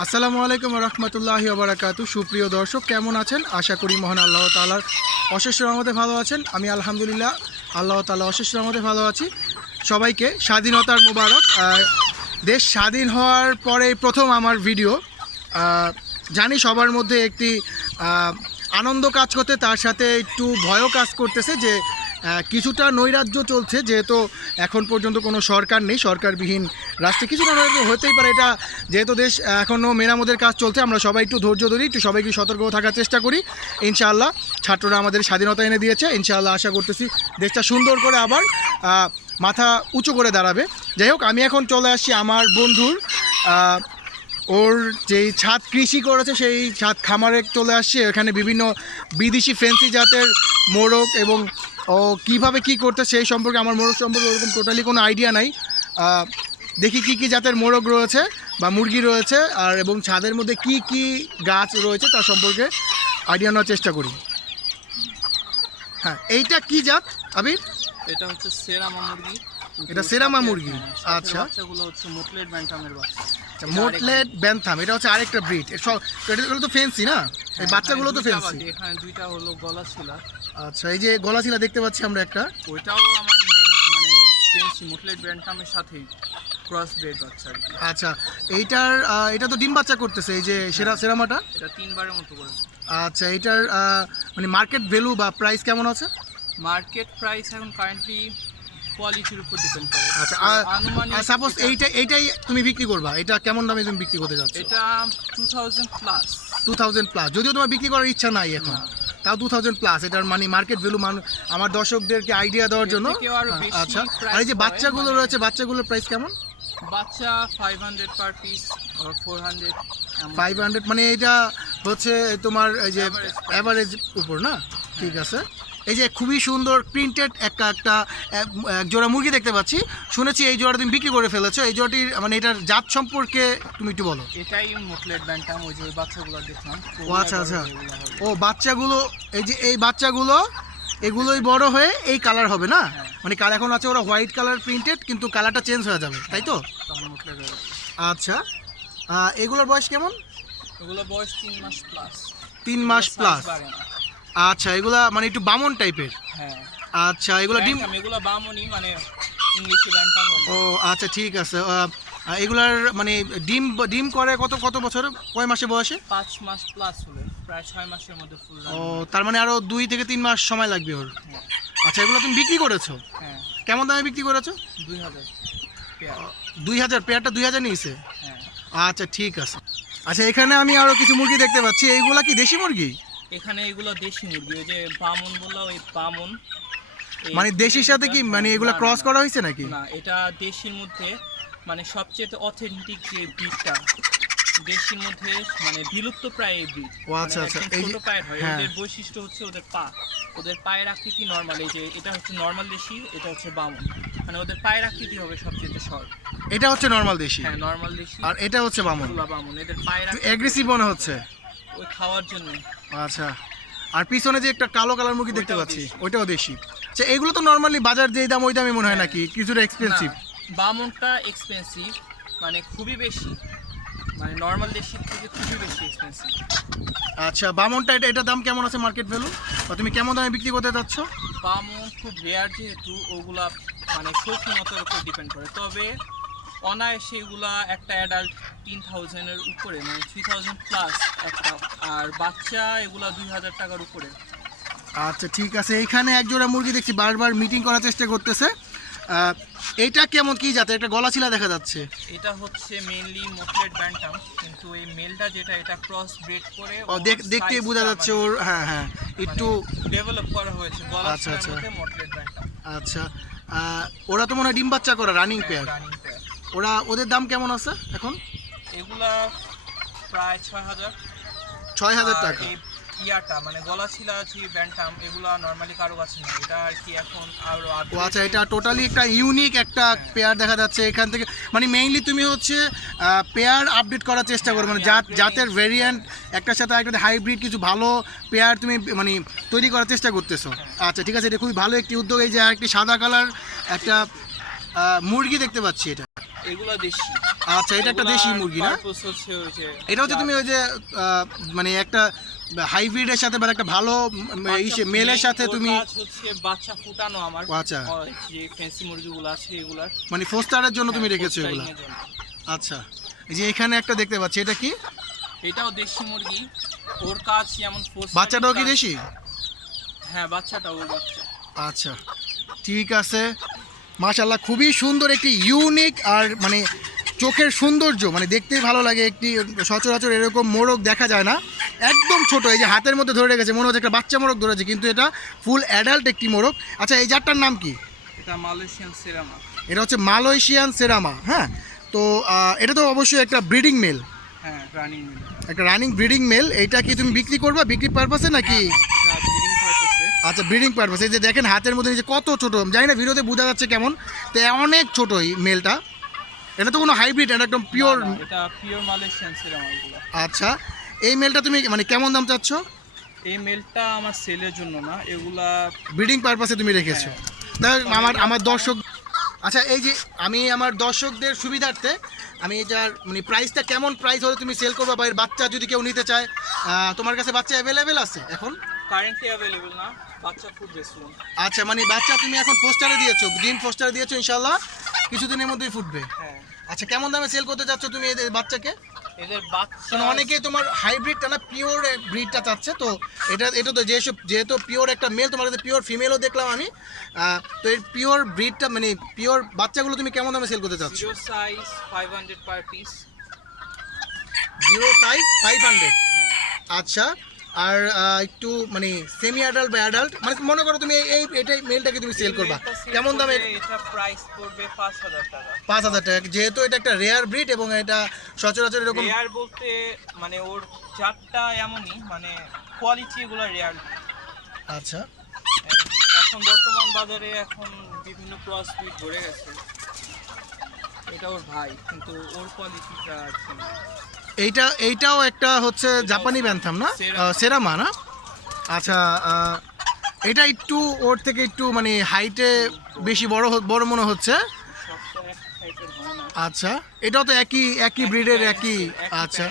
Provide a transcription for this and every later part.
আসসালামু আলাইকুম রহমতুল্লাহি ওবারাকাতু। সুপ্রিয় দর্শক, কেমন আছেন? আশা করি মহান আল্লাহ তাআলার অশেষ রহমতে ভালো আছেন। আমি আলহামদুলিল্লাহ আল্লাহ তাআলা অশেষ রহমতে ভালো আছি। সবাইকে স্বাধীনতার মোবারক। দেশ স্বাধীন হওয়ার পরে প্রথম আমার ভিডিও। জানি সবার মধ্যে একটি আনন্দ কাজ করতে, তার সাথে একটু ভয়ও কাজ করতেছে যে কিছুটা নৈরাজ্য চলছে, যেহেতু এখন পর্যন্ত কোনো সরকার নেই, সরকারবিহীন রাষ্ট্রে কিছুটা নৈরাজ্য হতেই পারে। এটা যেহেতু দেশ এখনও মেরামতের কাজ চলছে, আমরা সবাই একটু ধৈর্য ধরি, একটু সবাইকে সতর্ক থাকার চেষ্টা করি। ইনশাআল্লাহ ছাত্ররা আমাদের স্বাধীনতা এনে দিয়েছে। ইনশাআল্লাহ আশা করতেছি দেশটা সুন্দর করে আবার মাথা উঁচু করে দাঁড়াবে। যাই হোক, আমি এখন চলে আসছি আমার বন্ধুর ওর যেই ছাদ কৃষি করেছে সেই ছাদ খামারে চলে আসছে। এখানে বিভিন্ন বিদেশি ফ্যান্সি জাতের মোরগ এবং ও কীভাবে কী করতে সেই সম্পর্কে, আমার মোরগ সম্পর্কে ওরকম টোটালি কোনো আইডিয়া নাই। দেখি কী কী জাতের মোরগ রয়েছে বা মুরগি রয়েছে, আর এবং ছাদের মধ্যে কি কি গাছ রয়েছে তার সম্পর্কে আইডিয়া নেওয়ার চেষ্টা করি। হ্যাঁ, এইটা কি জাত আবির? এটা হচ্ছে সেরামা মুরগি। এটা সেরামা মুরগি। আচ্ছা, বাচ্চাগুলো হচ্ছে মোটলেট ব্যান্টামের বাচ্চা। মোটলেট ব্যান্থাম, এটা হচ্ছে আরেকটা ব্রিড। এগুলো তো ফেন্সি না? এই বাচ্চাগুলো তো ফেন্সি। এখানে দুইটা হলো গলাছিলা। আচ্ছা, এই যে গলাছিলা দেখতে পাচ্ছি আমরা একটা, ওইটাও আমার মেন মানে ফেন্সি মোটলেট ব্যান্টামের সাথে ক্রস ব্রিড বাচ্চা আর কি। আচ্ছা, এটা তো ডিম বাচ্চা করতেছে এই যে সেরামাটা। এটা 3 বারের মতো করেছে। আচ্ছা, এটার মানে মার্কেট ভ্যালু বা প্রাইস কেমন আছে? মার্কেট প্রাইস এখন কারেন্টলি কোয়ালিটির উপর ডিপেন্ড করে। আচ্ছা, সাপোজ এইটাই তুমি বিক্রি করবা, এটা কেমন দামে তুমি বিক্রি করতে যাচ্ছ? এটা 2000 প্লাস। 2000 প্লাস, যদিও তোমার বিক্রি করার ইচ্ছা নাই এখন, তাও 2000 প্লাস এটার মানে মার্কেট ভ্যালু। আমার দর্শকদেরকে আইডিয়া দেওয়ার জন্য। আচ্ছা, আর এই যে বাচ্চাগুলো রয়েছে, বাচ্চাগুলোর প্রাইস কেমন? বাচ্চা 500 পার পিস আর 400। 500 মানে এটা হচ্ছে তোমার এই যে অ্যাভারেজ উপর না? ঠিক আছে। এই যে খুবই সুন্দর প্রিন্টেড এক জোড়া মুরগি দেখতে পাচ্ছি। শুনেছি এই জোড়াটা তুমি বিক্রি করে ফেলেছো। এই জোড়াটির মানে এটার জাত সম্পর্কে তুমি একটু বলো। এটাই মোটলেট ব্যান্টাম। ওই যে বাচ্চাগুলো দেখলাম। ও আচ্ছা আচ্ছা, ও বাচ্চাগুলো, এই যে এই বাচ্চাগুলো এগুলোই বড় হয়ে এই কালার হবে না? মানে কালার এখন আছে ওরা হোয়াইট কালার প্রিন্টেড, কিন্তু কালারটা চেঞ্জ হয়ে যাবে, তাই তো? আচ্ছা, এগুলোর বয়স কেমন? এগুলো বয়স 3 মাস প্লাস। 3 মাস প্লাস। আচ্ছা, এগুলা মানে একটু বামন টাইপের। হ্যাঁ। আচ্ছা, এগুলো ডিম, এগুলো বামনি মানে ইংলিশে ব্যান্টাম বলে। ও আচ্ছা, ঠিক আছে। এগুলার মানে ডিম করে কত বছর, কয় মাসে বয়সে? 5 মাস প্লাস হলে প্রায় 6 মাসের মধ্যে ফুল। ও, তার মানে আরো 2 থেকে 3 মাস সময় লাগবে ওর। আচ্ছা, এগুলো তুমি বিক্রি করেছো? হ্যাঁ। কেমন দামে বিক্রি করেছো? 2000 পেয়ার। 2000 পেয়ারটা 2000 নিয়েছে? হ্যাঁ। আচ্ছা, ঠিক আছে। আচ্ছা, এখানে আমি আরো কিছু মুরগি দেখতে পাচ্ছি। এইগুলা কি দেশি মুরগি? এখানে এগুলো দেশি মুরগি। ওই যে বামন বললাম, ওই বামন মানে দেশির সাথে কি মানে এগুলা ক্রস করা হয়েছে নাকি? না, এটা দেশির মধ্যে মানে সবচেয়ে অথেন্টিক যে ব্রিডটা দেশির মধ্যে মানে বিলুপ্ত প্রায় এই ব্রিড। ও আচ্ছা আচ্ছা, এই যে পায়ের হয়, ওদের বৈশিষ্ট্য হচ্ছে ওদের পা, ওদের পায়ের আকৃতি নরমাল। এই যে এটা হচ্ছে নরমাল দেশি, এটা হচ্ছে বামন। মানে ওদের পায়ের আকৃতি হবে সবচেয়ে শর্ট। এটা হচ্ছে নরমাল দেশি। হ্যাঁ, নরমাল দেশি। আর এটা হচ্ছে বামন। বামন এদের পায়ের অ্যাগ্রেসিভ মনে হচ্ছে ওই খাওয়ার জন্য। আচ্ছা, আর পিছনে যে একটা কালো কালার মুরগি দেখতে পাচ্ছি, ওইটাও দেশি। আচ্ছা, এগুলো তো নরমালি বাজার যেই দাম ওই দামই মনে হয় নাকি কিছুটা এক্সপেন্সিভ? বামনটা এক্সপেন্সিভ মানে খুবই বেশি, মানে নরমাল দেশির থেকে খুবই বেশি এক্সপেন্সিভ। আচ্ছা, বামনটা এটার দাম কেমন আছে মার্কেট ভ্যালু, বা তুমি কেমন দামে বিক্রি করতে যাচ্ছ? বামন খুব রেয়ার, যেহেতু ওগুলা মানে শৌখিনতার উপর ডিপেন্ড করে। তবে অনায়াসে এগুলা একটা অ্যাডাল্ট 3000-এর উপরে, মানে 3000 প্লাস একটা, আর বাচ্চা এগুলা 2000 টাকার উপরে। আচ্ছা, ঠিক আছে। এইখানে এক জোড়া মুরগি দেখছি বারবার মিটিং করার চেষ্টা করতেছে। এইটা কেমন কি জাতের? একটা গলাছিলা দেখা যাচ্ছে। এটা হচ্ছে মেইনলি মোটলেট ব্যান্টাম, কিন্তু এই মেলটা যেটা, এটা ক্রস ব্রিড করে দেখতে বোঝা যাচ্ছে ওর। হ্যাঁ হ্যাঁ, একটু ডেভেলপ করা হয়েছে গলাছিলার মধ্যে মোটলেট ব্যান্টাম। আচ্ছা, ওরা তো মনে হয় ডিম বাচ্চা করা রানিং পেয়ার। ওদের দাম কেমন আছে এখন? এগুলা প্রায় 6000 টাকা। ইয়াটা মানে গলাছিলা আছে ব্যান্টাম, এগুলা নরমালি কারো কাছে নেই। এটা আর কি এখন আরো। আচ্ছা, এটা টোটালি একটা ইউনিক একটা পেয়ার দেখা যাচ্ছে এখান থেকে। মানে মেইনলি তুমি হচ্ছে পেয়ার আপডেট করার চেষ্টা করো, মানে জাতের ভেরিয়েন্ট একটার সাথে একটা হাইব্রিড কিছু ভালো পেয়ার তুমি মানে তৈরি করার চেষ্টা করতেছো। আচ্ছা, ঠিক আছে, এটা খুবই ভালো একটি উদ্যোগ। এই যে একটি সাদা কালার একটা মুরগি দেখতে পাচ্ছি, এটা এগুলো দেশি। আচ্ছা, এটা একটা দেশি মুরগি না? পারপোজ হচ্ছে ওই যে এটা হচ্ছে তুমি ওই যে মানে একটা হাইব্রিডের সাথে বা একটা ভালো মেলের সাথে তুমি কাজ হচ্ছে বাচ্চা ফুটানো আমার। আচ্ছা। যে ফ্যান্সি মুরগিগুলো আছে এগুলার মানে ফোস্টারের জন্য তুমি রেখেছো পোস্টারিং এগুলো? এর জন্য। আচ্ছা, এই যে এখানে একটা দেখতে পাচ্ছি, এটা কি? এটাও দেশি মুরগি। ওর কাজ যেমন পোস্টারিং বাচ্চাটাও কি কাজ- দেশি? হ্যাঁ, বাচ্চাটাও ওর বাচ্চা। আচ্ছা, ঠিক আছে। মাশাআল্লাহ, খুবই সুন্দর একটি ইউনিক আর মানে চোখের সৌন্দর্য, মানে দেখতেই ভালো লাগে। একটি সচরাচর এরকম মোরগ দেখা যায় না, একদম ছোট, এই যে হাতের মধ্যে ধরে রেখেছে, মনে হচ্ছে একটা বাচ্চা মোরগ ধরেছে, কিন্তু এটা ফুল অ্যাডাল্ট একটি মোরগ। আচ্ছা, এই জাতটার নাম কি? এটা মালয়েশিয়ান সেরামা। এটা হচ্ছে মালয়েশিয়ান সেরামা। হ্যাঁ, তো এটা তো অবশ্যই একটা ব্রিডিং মেল, হ্যাঁ, রানিং মিল। একটা রানিং ব্রিডিং মেল। এটা কি তুমি বিক্রি করবা বিক্রি পারপাসে নাকি? এটা ব্রিডিং পারপোসে। আচ্ছা, ব্রিডিং পারপাস। এই যে দেখেন হাতের মধ্যে যে কত ছোট, জানি না ভিডিওতে বোঝা যাচ্ছে কেমন, তো অনেক ছোট এই মেলটা। এটা তো কোনো হাইব্রিড, এটা একদম পিওর। না, এটা পিওর মালয়েশিয়ান সেরামা এগুলো। আচ্ছা, এই মেলটা তুমি মানে কেমন দাম চাচ্ছ? এই মেলটা আমার সেলের জন্য না, এগুলা ব্রিডিং পারপাসে তুমি রেখেছো? দেখ আমার দর্শক, আচ্ছা এই যে আমি আমার দর্শকদের সুবিধার্থে আমি এটার মানে প্রাইসটা কেমন প্রাইস হলে তুমি সেল করবা, বা এর বাচ্চা যদি কেউ নিতে চায়, তোমার কাছে বাচ্চা অ্যাভেলেবেল আছে এখন? কারেন্টলি অ্যাভেলেবল না, বাচ্চা ফুটবে সুন। আচ্ছা, মানে বাচ্চা তুমি এখন পোস্টারে দিয়েছো, ডিম পোস্টারে দিয়েছো, ইনশাল্লাহ কিছুদিনের মধ্যেই ফুটবে। হ্যাঁ, আচ্ছা, কেমন দামে সেল করতে চাচ্ছ তুমি এদের বাচ্চাকে? এদের বাচ্চা কারণ অনেকেই তোমার হাইব্রিডটা না পিওর ব্রিডটা চাচ্ছে, তো এটা তো যেহেতু পিওর একটা মেল, তোমার কাছে পিওর ফিমেলও দেখলাম আমি, তো এর পিওর ব্রিডটা মানে পিওর বাচ্চাগুলো তুমি কেমন দামে সেল করতে চাচ্ছ? Zero size 500 per piece. Zero size 500। আচ্ছা, আর একটু মানে সেমি অ্যাডাল্ট বা অ্যাডাল্ট, মানে মনে করো তুমি এটাই মেলটাকে তুমি সেল করবা, কেমন দামে? এটা প্রাইস পড়বে 5000 টাকা। 5000 টাকা, যেহেতু এটা একটা রেয়ার ব্রিড এবং এটা সচরাচর এরকম। রেয়ার বলতে মানে ওর জাতটা এমনই, মানে কোয়ালিটি এগুলো রেয়ার। আচ্ছা, এখন বর্তমান বাজারে এখন বিভিন্ন ক্রস ব্রিড ভরে গেছে। এটা ওর ভাই, কিন্তু ওর কোয়ালিটিটা আর কি না। এইটাও একটা হচ্ছে জাপানি ব্যান্থাম না? সেরামা না? আচ্ছা, এটা একটু ওর থেকে একটু মানে হাইটে বেশি বড় মনে হচ্ছে। সবটা এক টাইপের হয় না। আচ্ছা, এটাও তো একই ব্রিডের একই। আচ্ছা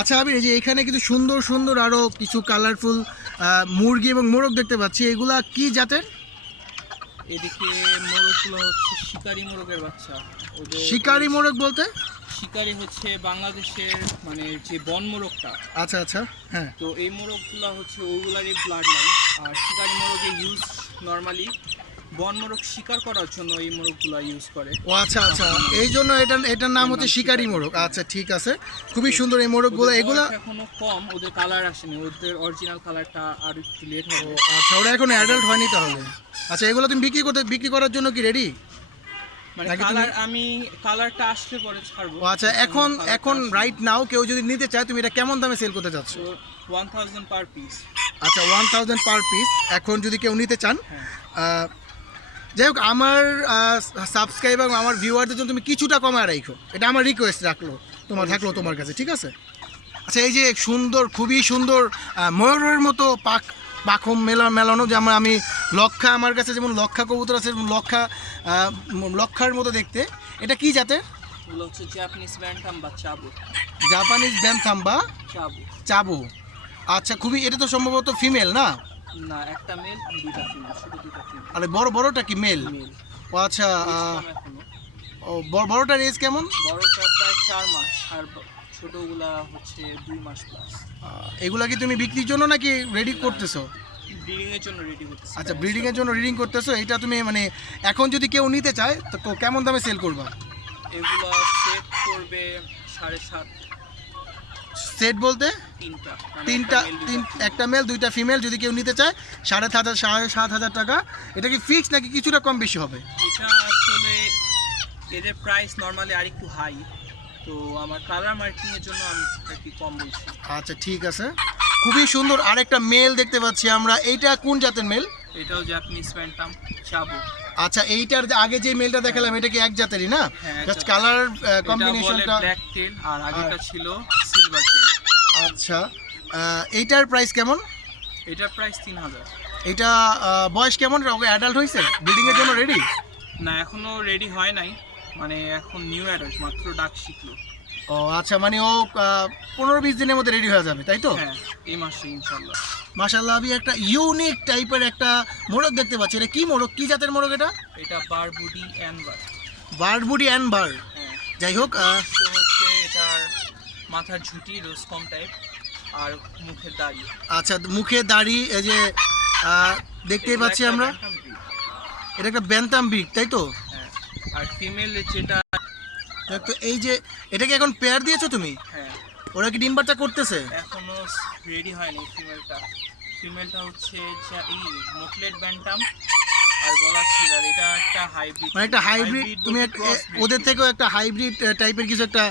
আচ্ছা, আমি এই যে এখানে কিছু সুন্দর সুন্দর আরও কিছু কালারফুল মুরগি এবং মোরগ দেখতে পাচ্ছি, এগুলা কি জাতের? এদিকে মোরগগুলো হচ্ছে শিকারি মোরগের বাচ্চা। শিকারি মোরগ বলতে? শিকারি হচ্ছে বাংলাদেশের মানে যে বন মোরগটা। আচ্ছা আচ্ছা, হ্যাঁ। তো এই মোরগগুলো হচ্ছে ওগুলারই ব্লাড লাইন। আর শিকারি মোরগের ইউজ নর্মালি বন মোরগ শিকার করার জন্য এই মোরগগুলো ইউজ করে। ও আচ্ছা আচ্ছা, এই জন্য এটার নাম হচ্ছে শিকারি মোরগ। আচ্ছা, ঠিক আছে, খুবই সুন্দর এই মোরগগুলো। এগুলা এখনো কম, ওদের কালার আসেনি, ওদের অরিজিনাল কালারটা আর একটু লেট হবে। আচ্ছা, ওরা এখন অ্যাডাল্ট হয়নি তাহলে। আচ্ছা, এগুলো তুমি বিক্রি করার জন্য কি রেডি? মানে নাকি তুমি- কালার আমি কালারটা আসলে পরে ছাড়বো। ও আচ্ছা, এখন রাইট নাও কেউ যদি নিতে চায়, তুমি এটা কেমন দামে সেল করতে চাচ্ছ? 1000 পার পিস। আচ্ছা, 1000 পার পিস এখন যদি কেউ নিতে চান। হ্যাঁ। যাই হোক, আমার সাবস্ক্রাইবার আমার ভিউয়ারদের জন্য তুমি কিছুটা কমায় রাখো, এটা আমার রিকোয়েস্ট থাকলো তোমার কাছে, ঠিক আছে? আচ্ছা, এই যে সুন্দর, খুবই সুন্দর ময়ূরের মতো পাখম মেলানো, যেমন আমি লক্ষা, আমার কাছে যেমন লক্ষা কবুতর আছে, যেমন লক্ষার মতো দেখতে। এটা কি জাতের? এগুলো হচ্ছে জাপানিজ ব্যান্টাম বা চাবু। জাপানিজ ব্যান্থাম বা চাবু। আচ্ছা, এটা তো সম্ভবত ফিমেল না? না, একটা মেল দুইটা ফিমেল, শুধু দুইটা ফিমেল। আরে বড়টা কি মেল? ও আচ্ছা, বড়টার এজ কেমন? বড়টা প্রায় 4 মাস, আর ছোটগুলা হচ্ছে 2 মাস প্লাস। এগুলা কি তুমি বিক্রির জন্য নাকি রেডি করতেছো? ব্রিডিং এর জন্য রেডি করতেছি। আচ্ছা, ব্রিডিং এর জন্য রিডিং করতেছো। এটা তুমি মানে এখন যদি কেউ নিতে চায় তো কেমন দামে সেল করবা? এগুলো সেট করবে 7.5। সেট বলতে? তিনটা, একটা মেল দুইটা ফিমেল, যদি কেউ নিতে চায় 7,500 টাকা। এটা কি ফিক্স নাকি কিছুটা কম বেশি হবে? এটা আসলে এদের প্রাইস নরমালি আর একটু হাই, তো আমার কালার মার্কিং এর জন্য আমি একটু কম বলছি। আচ্ছা, ঠিক আছে, খুবই সুন্দর আরেকটা মেল দেখতে পাচ্ছি আমরা। এইটা কোন জাতের মেল? এটাও জাপানিজ ব্যান্টাম চাবু। আচ্ছা, এইটার আগে যে মেলটা দেখালাম এটা কি এক জাতেরই না? হ্যাঁ, জাস্ট কালার কম্বিনেশনটা ব্ল্যাক টেল, আর আগেটা ছিল সিলভার টেল। আচ্ছা, এইটার প্রাইস কেমন? এটার প্রাইস 3000। এটা বয়স কেমন? অ্যাডাল্ট হয়েছে? ব্রিডিং এর জন্য রেডি? না এখনো রেডি হয় নাই, মানে এখন নিউ অ্যাডাল্ট, মাত্র ডাক শিখলো। ও আচ্ছা, মানে ও 15-20 দিনের মধ্যে রেডি হয়ে যাবে, তাই তো? হ্যাঁ এই মাসে ইনশাল্লাহ। মাশাআল্লাহ, আমি একটা ইউনিক টাইপের একটা মোরগ দেখতে পাচ্ছি। এটা কি মোরগ, কি জাতের মোরগ এটা? এটা বারবুডি অ্যানবার। বারবুডি অ্যানবার। হ্যাঁ, যাই হোক, তো হচ্ছে এটার মাথার ঝুঁটি রোসকম টাইপ আর মুখের দাড়ি। আচ্ছা, মুখে দাড়ি, এই যে দেখতেই পাচ্ছি আমরা, এটা একটা ব্যান্টাম ব্রিড, তাই তো? হ্যাঁ, আর ফিমেল যেটা, তো এই যে এটাকে এখন পেয়ার দিয়েছো তুমি? হ্যাঁ ওরা কি ডিম বাচ্চা করতেছে? এখনো রেডি হয়নি ফিমেলটা হচ্ছে এই মোকলেট ব্যান্টাম আর গলা সিলার, এটা একটা হাইব্রিড, মানে একটা হাইব্রিড, তুমি ওদের থেকেও একটা হাইব্রিড টাইপের কিছু একটা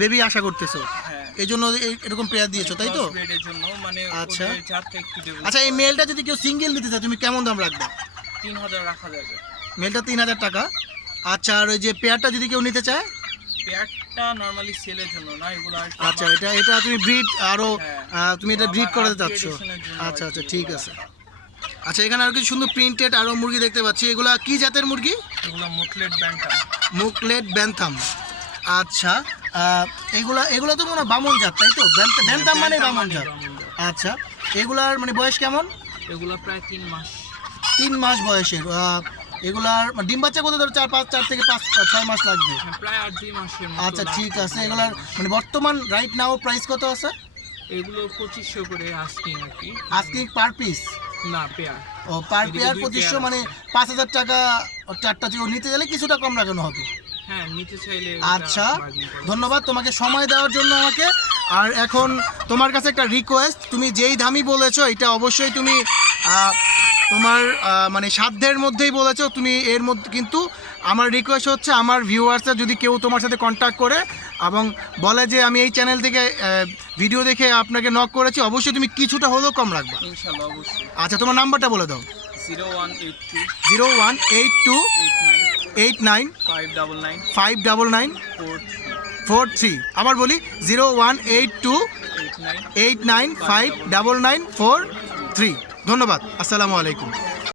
বেবি আশা করতেছো, হ্যাঁ এই জন্য এরকম পেয়ার দিয়েছো, তাই তো? ব্রিডের জন্য, মানে আচ্ছা। ওদের জাতটা একটু develop আচ্ছা, এই করা। মেলটা যদি কেউ সিঙ্গেল নিতে চায় তুমি কেমন দাম রাখবা? 3000 রাখা যাবে। মেলটা 3000 টাকা। আচ্ছা, আর ওই যে পেয়ারটা যদি কেউ নিতে চায়? পেয়ারটা নরমালি সেলের জন্য না, এগুলো আর কি আচ্ছা, এটা তুমি ব্রিড আরো হ্যাঁ। তুমি এটা ব্রিড আমার করাতে চাচ্ছ? upgradation-এর জন্য আচ্ছা আর আচ্ছা, কি ঠিক এগুলো আছে। রাখা। আচ্ছা, এখানে আরো কিছু সুন্দর প্রিন্টেড আরো মুরগি দেখতে পাচ্ছি। এগুলা কি জাতের মুরগি? এগুলো মোকলেট ব্যান্টাম। মুকলেট ব্যান্থাম। আচ্ছা, এগুলা তো মনে হয় বামন জাত, তাই তো? ব্যান্থাম মানে বামন জাত। আচ্ছা, এগুলার মানে বয়স কেমন? এগুলো প্রায় 3 মাস। 3 মাস বয়সের। এগুলার ডিম বাচ্চা কত ধরো? 4 থেকে 5-6 মাস লাগবে। হ্যাঁ, প্রায় 8-2 মাসের মতো আচ্ছা, ঠিক লাগবে। আছে। এগুলার মানে বর্তমান রাইট নাও প্রাইস কত আছে? এগুলো 2500 করে আস্কিং আর কি। আজকে পার পিস? না, পেয়ার। ও, পার এদিকে পেয়ার 2 2500, পেয়ার মানে আছে। 5000 টাকা। 4টা কেউ নিতে গেলে কিছুটা কম রাখানো হবে। হ্যাঁ, নিতে চাইলে আচ্ছা, ধন্যবাদ তোমাকে সময় দেওয়ার জন্য আমাকে। আর এখন তোমার কাছে একটা রিকোয়েস্ট, তুমি যেই দামই বলেছো এটা অবশ্যই তুমি তোমার মানে সাধ্যের মধ্যেই বলেছো তুমি। এর মধ্যে কিন্তু আমার রিকোয়েস্ট হচ্ছে, আমার ভিউয়ার্সরা যদি কেউ তোমার সাথে কন্ট্যাক্ট করে এবং বলে যে আমি এই চ্যানেল থেকে ভিডিও দেখে আপনাকে নক করেছি, অবশ্যই তুমি কিছুটা হলেও কম রাখবা। ইনশাআল্লাহ অবশ্যই। আচ্ছা, তোমার নাম্বারটা বলে দাও। 0182 0182 89 599 599 43 43। আবার বলি, 0182 89 89 599 43। ধন্যবাদ। আসসালামু আলাইকুম।